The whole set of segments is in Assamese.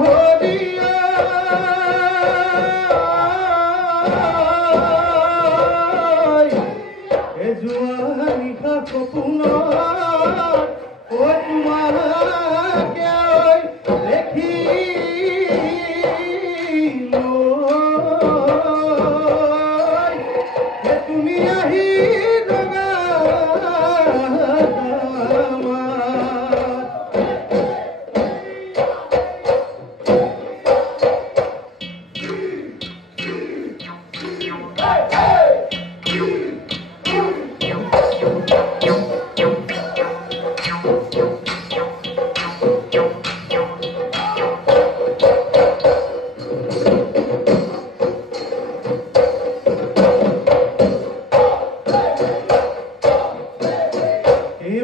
হরিয়া এ জুয়ানি খা সপন ও তোমাকে দেখি তুমি আহি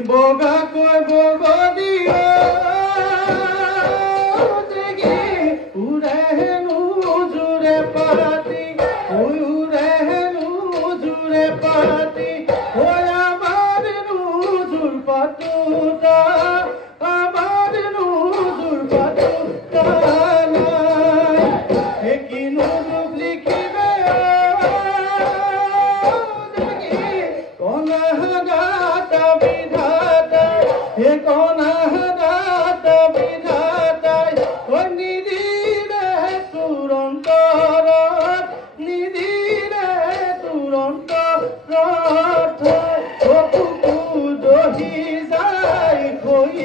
বগা কয় বগদিয়া দেখি উড়ে জুড়ে পাতি উড়ে জুড়ে পাতি ওই আমার নুজুর পাতুটা আমার নুজুর পাতুটা নাই কি নুজুর লিখিবে দেখি কোন গাতা বিধাতা হে কোন গাতা বিধাতা ওই নিদিরে তুরন্তর নিদিরে তুরন্তর ও কুকু দহি যায় খই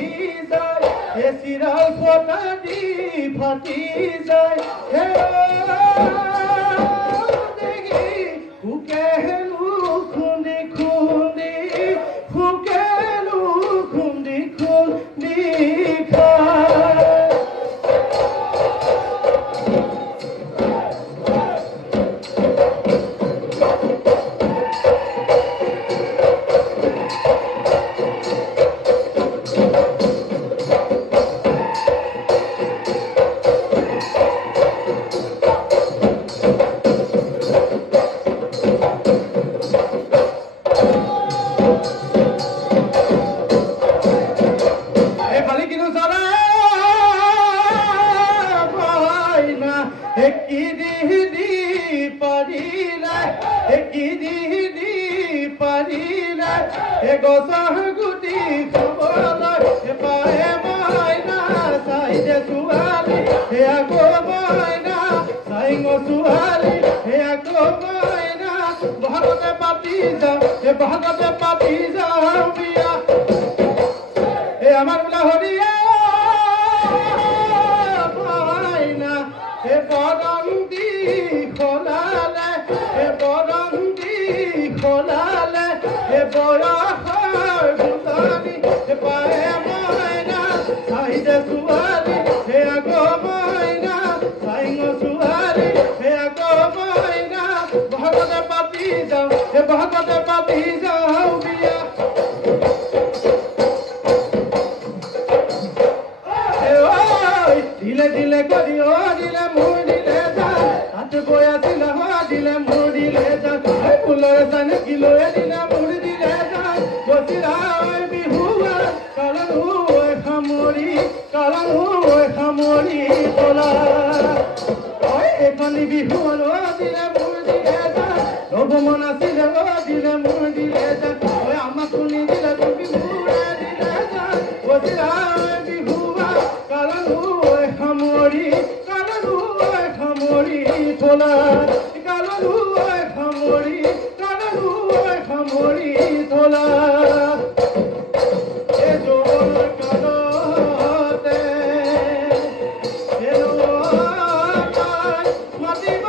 যায় এ সিরাল ফটা দি ফাটি যায় হে দেখি কুকেলু খুন্দি খুন্দি কুকেলু খুন্দি খুন্দি খায় গছৰ গুটি খাবলৈ পায়ে মইনা চাই দে ছোৱালী আকৌ মইনা চাই ছোৱালী আকৌ মইনা বহাগতে পাতি যাওঁ বহাগতে পাতি যাওঁ বিয়া আমাৰ বোলা হৰিয়া মইনা বৰং দি খোলালে বৰং দি খোলালে বয়সৰ ভূতানী পায়ে মইনা চাই দে ছোৱালী আকৌ মইনা চাই ছোৱালী আকৌ মইনা বহাগতে পাতি যাওঁ বহাগতে পাতি যাওঁ বিয়া দিলে দিলে কৰি দিলে মোৰ দিলে যান হাত বৈ আছিলে দিলে মোৰ দিলে যান ফুলৰ চান কিলৈ দিলে মোৰ দিলে যান বচিৰা বিহুৱা কাৰণ সামৰি তোলা এখনি বিহু দিলে মোৰ দিলে যান ল'ব মন আছিলে দিলে মোৰ দিলে যান আমাক শুনি দিলে বিহুৱা দিলে যান বচিৰা বিহুৱা কাৰণ সামৰি তোলা কাৰণ সামৰি তোলা মাতিব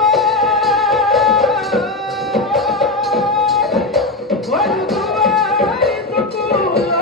চকুলৈ